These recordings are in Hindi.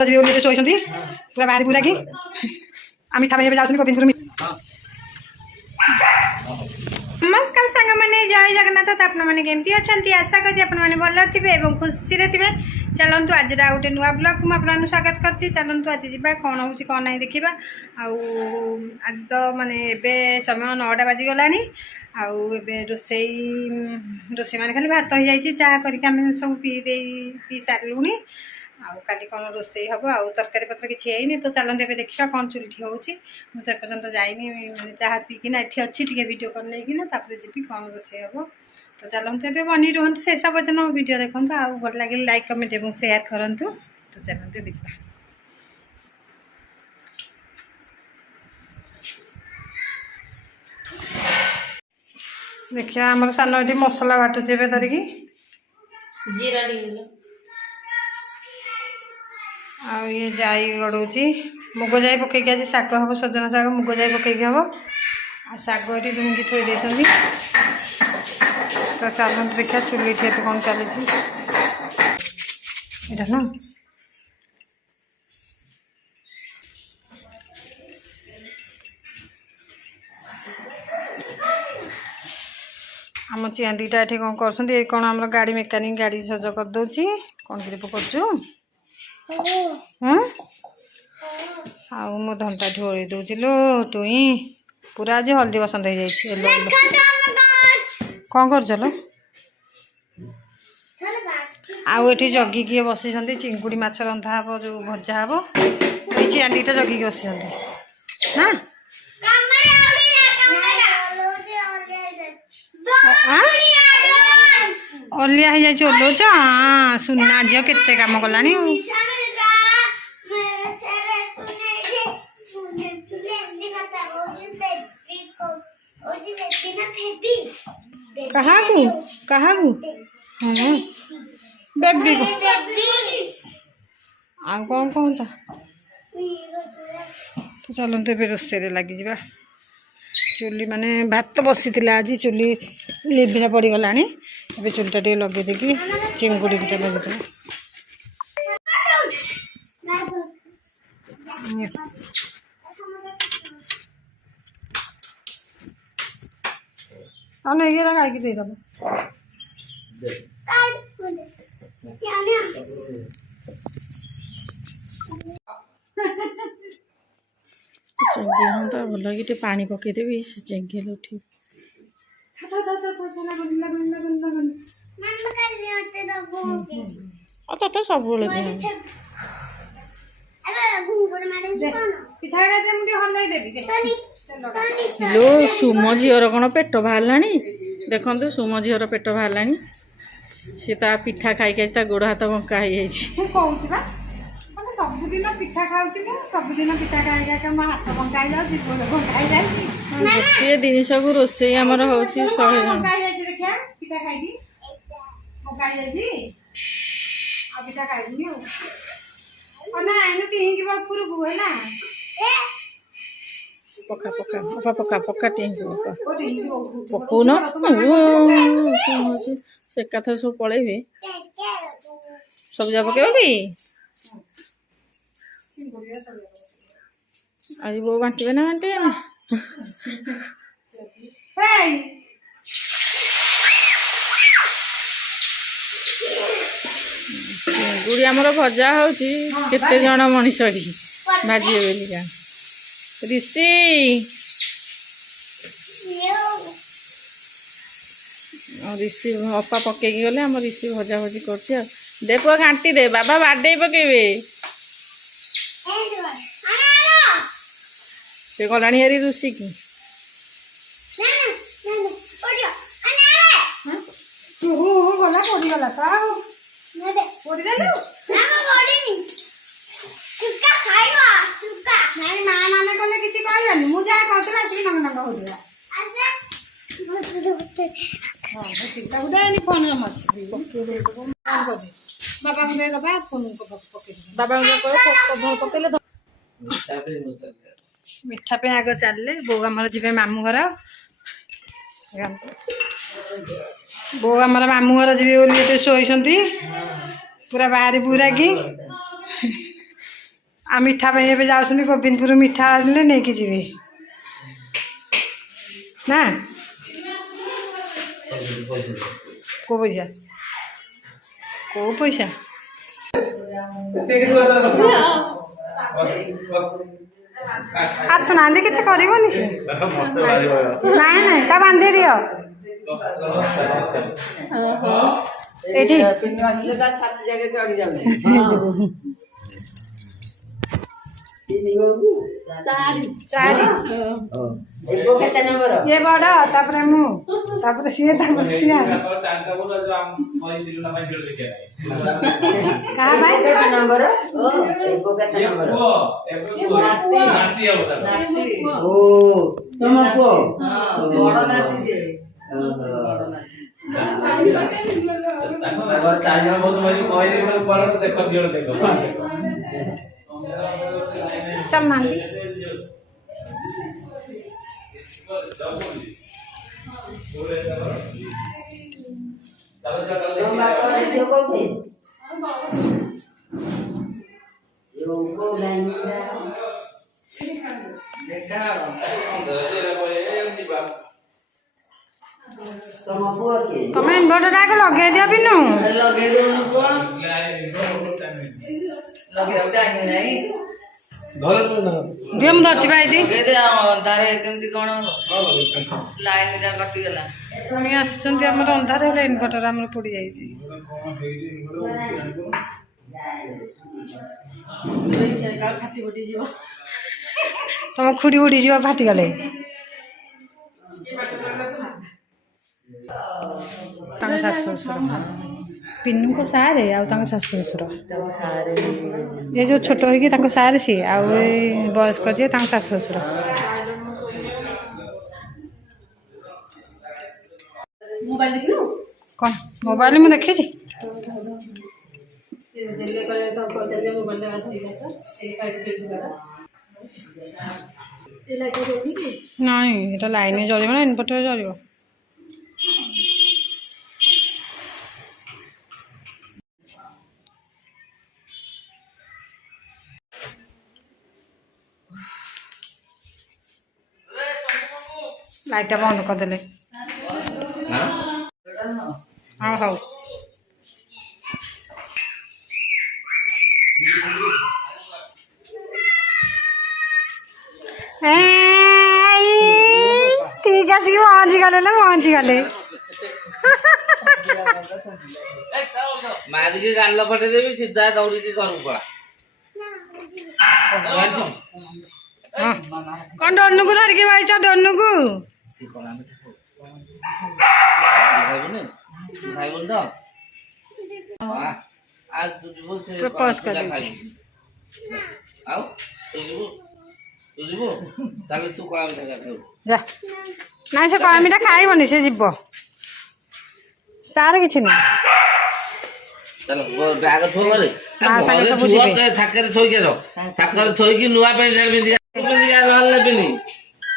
ଶୋଇଛନ୍ତି ପୁରା ବାହାରି ପୁରା କି ଆମେ ମିଠା ଏବେ ଯାଉଛନ୍ତି ଗୋବିନ୍ଦପୁର। नमस्कार सांग मैंने जय जगन्नाथ तो आपने केमती अच्छा आशा करी आपने भल थे और खुशी थे। चलतु आज गोटे नुआ ब्लॉग को आपको स्वागत करुँच। चलतु आज जा कौन हो कौन ना देखा। आज तो माने एबे समय 9टा बाजिगला रोसई मैंने खाली भात हो जाए चाह करके सब पी सारूँ। आली कौन रोसई हम आ तरकारी पत्र किसी है तो चलते ए देखा कौन चुल्ठी हो मुझे एपर्तंत जाइनी मैंने चाह पीकिना ये अच्छी टे भिड कर लेकिन जी कौन रोसई हम तो चलते ए बनी रुहतु शेष पर्यटन मो भिड देखूँ। आउ भल लगे लाइक कमेंट और शेयर करूँ। तो चलते बुझा देखिए आम सान ये मसला बाटुचे धरिकी जीरा आ ये जाई गड़ौची मुग जाई पकईक आज शाग हम सजना शाग मुग जाई पकईक हम आ शाग ये डुंगी थोड़ी देती। तो चलते देखा चुली थे कौन चली ना आम चिंडीटा ये कौन कर कौन आम गाड़ी मेकानिक गाड़ी सज करदे कौन कि पकड़ू आउ मो धनटा ढोली दूसरी लो टुई पूरा आज हल्दी बसंत हो कौन कर चलो आउ ये जगी किए बसी चिंगुड़ी माछ रंधा हम जो भजा हम ये चिंडीटा जगिकी बसी हाँ अलिया हो जाए ओल्लौच। हाँ सुना झील केते काम कला कहा बेबी को आ कौन कौन था। तो चलते ए रोसे लगी जा चुली माने भात बसी आज चुली लिभिना पड़गला ए चुलटा टे लगे देखी चिंगुड़ी दुटा लगे नहीं खाई देदब चेंगे हाँ तो भल कि पानी पकईदेवी से चेंगे उठी तो सब लो सुम झीर कौन पेट बाहर देखु सुम झीर पेट बाहर सी पिठा खाई गोड़ हाथ बंका हो सबुदिन पिठा खाऊँ सबुदिन पिठा खाई मो हाथ बंका गोटे जिनस को रोसई आमर हो 100 जन पिठा खाई पिठा खाई पका पका पका पका पका टिंग पकौन से कथा सब पलैबे सब जा पकेब कि आज बो बांटे ना बांटे चिंगुड़ी आमर भजा होते जन मनीष भाजी बोलिका ऋषि ऋषि अपा पकईकी गले आम ऋषि भजा भजी कर दे पुआ घाटी दे बाबा बाडे पकेबे से गला हेरी ऋषि की गला पड़गला मिठा पे आग चलले बो आमर जी मामू घर बो आमर मामू घर जी शोई पूरा बाहरी पूरा कि ଆଉ ମିଠା ପାଇଁ ଏବେ ଯାଉଛନ୍ତି ଗୋବିନ୍ଦପୁର ମିଠା ଆଣିଲେ ନେଇକି ଯିବେ ନା କୋଉ ପଇସା କୋଉ ପଇସା ଆସୁନାହାନ୍ତି କିଛି କରିବନି ସେ ନାଇଁ ନାଇଁ ତା ବାନ୍ଧି ଦିଅ ଏଇଠି ଚାରି ଇଏ ବଡ ତାପରେ ମୁଁ ତାପରେ ସିଏ ତାପରେ ସିଏ କାହା ପାଇଁ चल नानी तुम इन्वर्टर टाइम लगे दिया पिनू लगे दियो मुझे अच्छी बात थी तारे केमती कौन लाइन जा कटि गला पुणी आसुचंती हमर अंधार हेले इन्वर्टर हमर पड़ी जाई छी तुम खुड़ी उड़ी जीवा फाटी गले तांग सासु ससुर पिन्नू को सारे आउ तांग सासु ससुर ये जो छोट होगी तांग सारे सी आउ बयस्क जे तांग सासु ससुर मोबाइल देखियो कौन मोबाइल में देखी छी से दिल्ली करे तो चले मोबाइल लगा था सर एक कार्ड के जरा ए लाइट जोड़ी की नहीं एटा लाइन जलिबो ना इन्वर्टर जलिबो लाइट बंद कर देले हाँ हाँ ठीक है पहुँची गले मारिकी गाल पटेदेवी सीधा दौड़ी घर पड़ा कौन डोनू को धरिकी भाई डोनू को खाइबुन तो आज प्रपोज कर आओ तू कड़ा मिठा खाइबु जा ना से कड़ा मिठा खाइबनी से जीव तार किछि नहीं चलो बैग थो करे थाके थोइके रो थाके थोइकी नुआ पे बिंदी रहल बिनी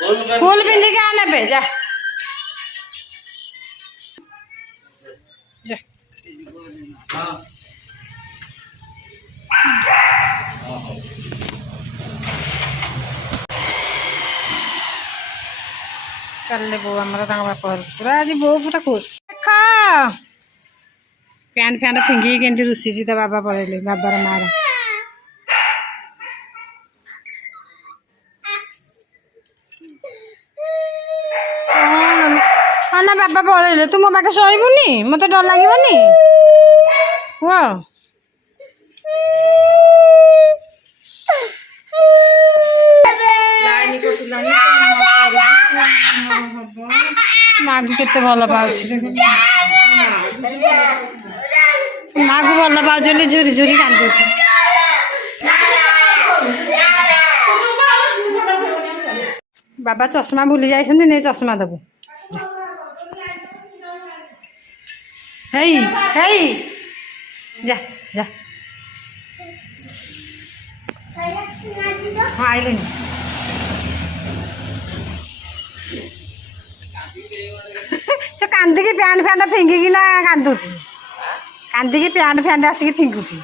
फूल पिंदी के आने पे जा हां चल बो हमारा बाप पूरा आज बो पूरा खुश देख पैंट फैंट फिंगी के रुसी तो बाबा पड़े बाबार मार ना बाबा पड़े तू मो पाखे शोबुनि मत डर लगनी हुआ माँ को केते भल पाउछ माँ को भल पाउछ झुरी झुरी कांदुछ बाबा चश्मा भूली जाइछन्ति नै चश्मा देबु हेई हेई जा जा हाँ आइले से कांदिकी पैंट फैंट फिंगिकी ना कांदुची कांदिकी पैंट फैंट आसिकी फिंगुची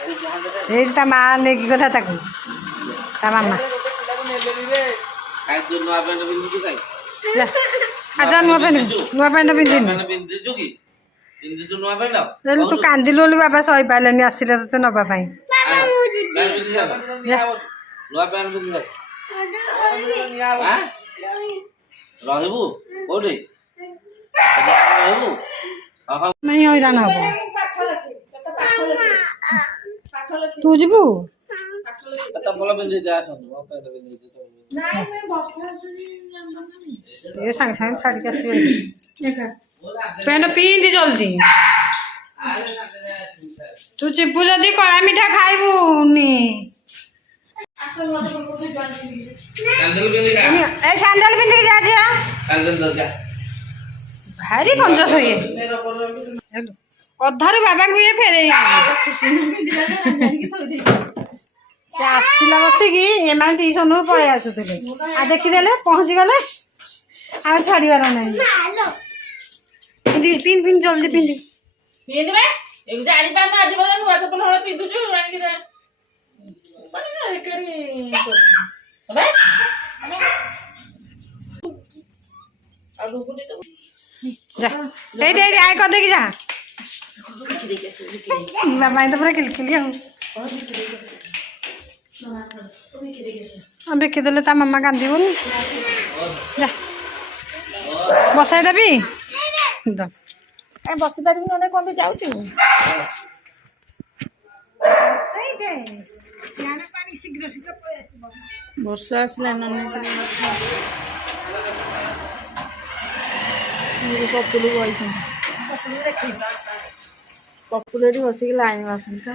ଏଇଠି ତା ମା ନେଇକି ଗଲା ତାକୁ ତା ମାମା କାଇଁ ତୁ ନୂଆ ପ୍ୟାଣ୍ଟ ପିନ୍ଧୁଛୁ କାଇଁ? ଯା ଆଚ୍ଛା ନୂଆ ପ୍ୟାଣ୍ଟ ପିନ୍ଧିନି ପ୍ୟାଣ୍ଟ ପିନ୍ଧିଛୁ କି? ପିନ୍ଧିଛୁ ନୂଆ ପ୍ୟାଣ୍ଟ? ହେଲେ ତୁ କାନ୍ଦିଲୁ ବୋଲି ବାବା ସହିପାରିଲେନି ଆସିଲେ ତତେ ନବା ପାଇଁ ପ୍ୟାଣ୍ଟ ପିନ୍ଧି ଯାଅ। ନୂଆ ପ୍ୟାଣ୍ଟ ପିନ୍ଧି ଯାଅ। ଆଁ? ରହିବୁ କୋଉଠି? ରହିବୁ? ହଉ ନାଇଁ ହଇରାଣ ହବ ତୁ ଯିବୁ ଚପଲ ପିନ୍ଧିଛି ଆସନ୍ତୁ ମୋ ପ୍ୟାଣ୍ଟ ପିନ୍ଧିଛି ଏ ସାଙ୍ଗେ ସାଙ୍ଗେ ଛାଡ଼ିକି ଆସିବେ ପ୍ୟାଣ୍ଟ ପିନ୍ଧି ଜଲ୍ଦି ତୁ ଯିବୁ ଯଦି କଳା ମିଠା ଖାଇବୁନି ସାଣ୍ଡେଲ ପିନ୍ଧି ଯା। ଏ ସାଣ୍ଡେଲ ପିନ୍ଧିକି ଯା ଝିଅ ସାଣ୍ଡେଲ ଦରକାର। ଭାରି କଞ୍ଜସ ଇଏ ଅଧାରୁ ବାବାଙ୍କୁ ଇଏ ଫେରେଇ ସେ ଆସିଲା ବସିକି ଏମାନେ ଟିଉସନରୁ ପଳେଇ ଆସୁଥିଲେ ଆଉ ଦେଖିଦେଲେ ପହଞ୍ଚିଗଲେ ଆଉ ଛାଡ଼ିବାର ନାହିଁ ପିନ୍ଧି ପିନ୍ଧି ପିନ୍ଧି ଜଲ୍ଦି ପିନ୍ଧି ପିନ୍ଧିବେ ଜାଣିପାରୁନୁ ଆଜି ପର୍ଯ୍ୟନ୍ତ ନୂଆ ଚପଲ ହଳେ ପିନ୍ଧୁଛୁ ଯା ଏଇଠି ଏଇଠି ଆଇ କରିଦେଇକି ଯା ଯିବା ପାଇଁ ତ ପୁରା କିଲିକିଲି ଆଉ ବିକିଦେଲେ ତା ମାମା କାନ୍ଦିବନି ଯା ବସାଇ ଦେବି ବସି ପାରିବୁ ନହେଲେ କଣ ଯାଉଛୁ ବର୍ଷା ଆସିଲା ନହେଲେ ପପୁଲୁ ବସିଛନ୍ତି ପପୁଲୁ ଏଠି ବସିକି ଲାଇନ୍ ଆସନ୍ତି